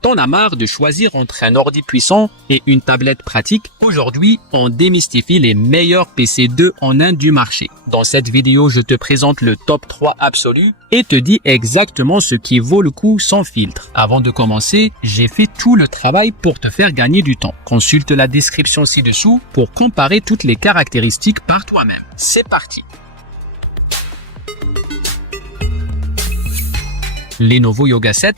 T'en as marre de choisir entre un ordi puissant et une tablette pratique? Aujourd'hui, on démystifie les meilleurs PC 2 en 1 du marché. Dans cette vidéo, je te présente le top 3 absolu et te dis exactement ce qui vaut le coup sans filtre. Avant de commencer, j'ai fait tout le travail pour te faire gagner du temps. Consulte la description ci-dessous pour comparer toutes les caractéristiques par toi-même. C'est parti! Lenovo Yoga 7.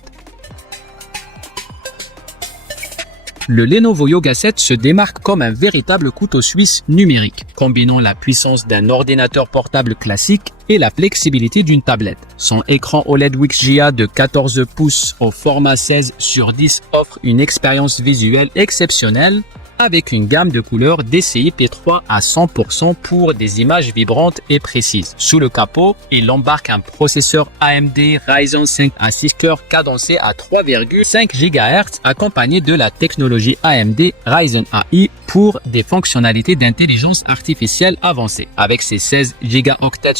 Le Lenovo Yoga 7 se démarque comme un véritable couteau suisse numérique, combinant la puissance d'un ordinateur portable classique et la flexibilité d'une tablette. Son écran OLED XGA de 14 pouces au format 16:10 offre une expérience visuelle exceptionnelle avec une gamme de couleurs DCI-P3 à 100% pour des images vibrantes et précises. Sous le capot, il embarque un processeur AMD Ryzen 5 à 6 cœurs cadencé à 3,5 GHz accompagné de la technologie AMD Ryzen AI pour des fonctionnalités d'intelligence artificielle avancées. Avec ses 16 Go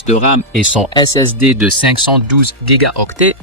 de RAM et son SSD de 512 Go,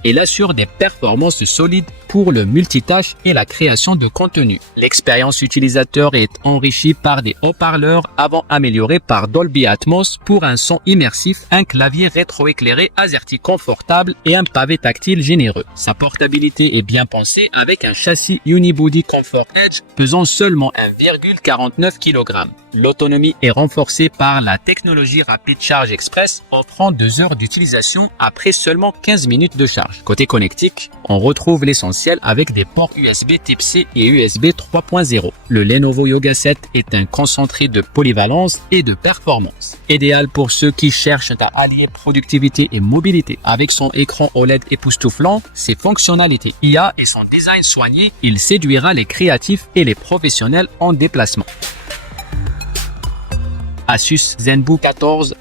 il assure des performances solides pour le multitâche et la création de contenu. L'expérience utilisateur est enrichie par des haut-parleurs avant améliorés par Dolby Atmos pour un son immersif, un clavier rétroéclairé AZERTY confortable et un pavé tactile généreux. Sa portabilité est bien pensée avec un châssis Unibody Comfort Edge pesant seulement 1,49 kg. L'autonomie est renforcée par la technologie Rapid Charge Express offrant 2 heures d'utilisation après seulement 15 minutes de charge. Côté connectique, on retrouve l'essentiel avec des ports USB Type-C et USB 3.0. Le Lenovo Yoga 7 est un concentré de polyvalence et de performance. Idéal pour ceux qui cherchent à allier productivité et mobilité. Avec son écran OLED époustouflant, ses fonctionnalités IA et son design soigné, il séduira les créatifs et les professionnels en déplacement. Asus ZenBook 14.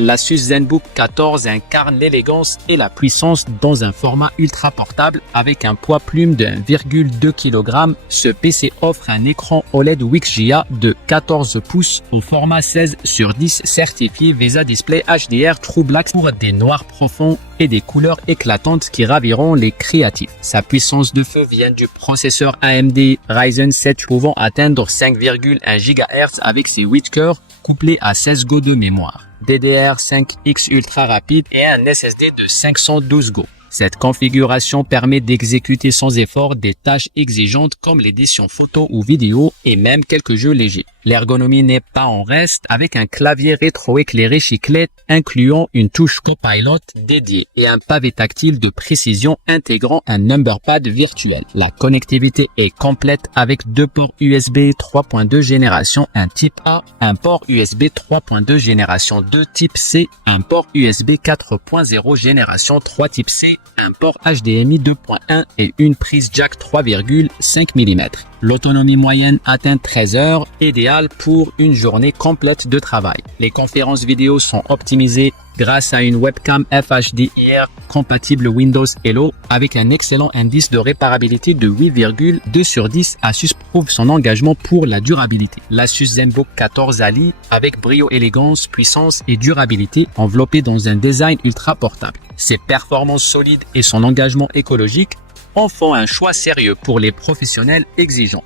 L'Asus ZenBook 14 incarne l'élégance et la puissance dans un format ultra portable avec un poids plume de 1,2 kg. Ce PC offre un écran OLED XGA de 14 pouces au format 16:10 certifié VESA Display HDR True Black pour des noirs profonds et des couleurs éclatantes qui raviront les créatifs. Sa puissance de feu vient du processeur AMD Ryzen 7 pouvant atteindre 5,1 GHz avec ses 8 cœurs couplés à 16 Go de mémoire, DDR5X ultra rapide et un SSD de 512 Go. Cette configuration permet d'exécuter sans effort des tâches exigeantes comme l'édition photo ou vidéo et même quelques jeux légers. L'ergonomie n'est pas en reste avec un clavier rétroéclairé chiclette incluant une touche Copilot dédiée et un pavé tactile de précision intégrant un number pad virtuel. La connectivité est complète avec 2 ports USB 3.2 génération 1 type A, un port USB 3.2 génération 2 type C, un port USB 4.0 génération 3 type C, un port HDMI 2.1 et une prise jack 3,5 mm. L'autonomie moyenne atteint 13 heures, idéale pour une journée complète de travail. Les conférences vidéo sont optimisées grâce à une webcam FHDR compatible Windows Hello avec un excellent indice de réparabilité de 8,2/10. Asus prouve son engagement pour la durabilité. L'Asus ZenBook 14 allie avec brio élégance, puissance et durabilité enveloppé dans un design ultra portable. Ses performances solides et son engagement écologique en font un choix sérieux pour les professionnels exigeants.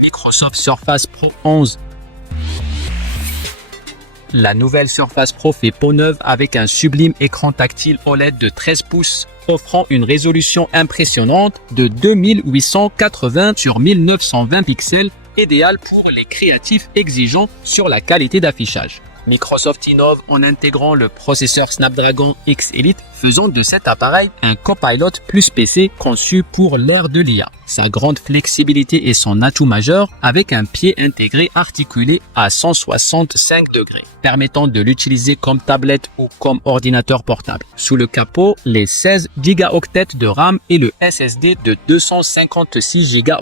Microsoft Surface Pro 11. La nouvelle Surface Pro fait peau neuve avec un sublime écran tactile OLED de 13 pouces offrant une résolution impressionnante de 2880 sur 1920 pixels, idéal pour les créatifs exigeants sur la qualité d'affichage. Microsoft innove en intégrant le processeur Snapdragon X Elite, faisant de cet appareil un Copilot plus PC conçu pour l'ère de l'IA. Sa grande flexibilité est son atout majeur avec un pied intégré articulé à 165 degrés, permettant de l'utiliser comme tablette ou comme ordinateur portable. Sous le capot, les 16 Go de RAM et le SSD de 256 Go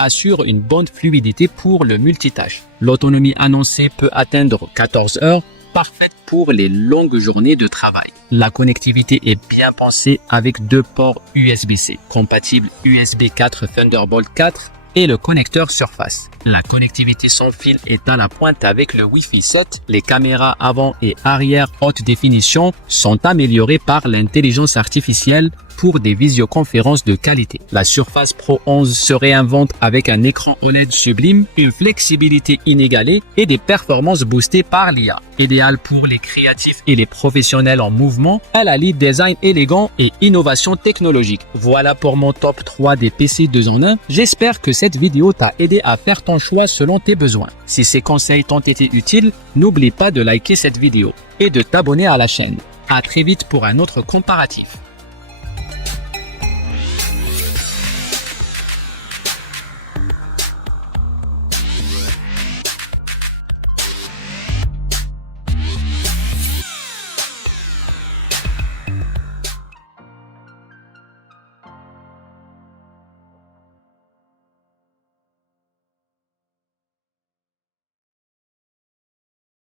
assurent une bonne fluidité pour le multitâche. L'autonomie annoncée peut atteindre 14 heures, parfaite pour les longues journées de travail. La connectivité est bien pensée avec 2 ports USB-C, compatibles USB 4 Thunderbolt 4 et le connecteur Surface. La connectivité sans fil est à la pointe avec le Wi-Fi 7. Les caméras avant et arrière haute définition sont améliorées par l'intelligence artificielle pour des visioconférences de qualité. La Surface Pro 11 se réinvente avec un écran OLED sublime, une flexibilité inégalée et des performances boostées par l'IA. Idéale pour les créatifs et les professionnels en mouvement, elle allie design élégant et innovation technologique. Voilà pour mon top 3 des PC 2 en 1. J'espère que cette vidéo t'a aidé à faire ton choix selon tes besoins. Si ces conseils t'ont été utiles, n'oublie pas de liker cette vidéo et de t'abonner à la chaîne. À très vite pour un autre comparatif.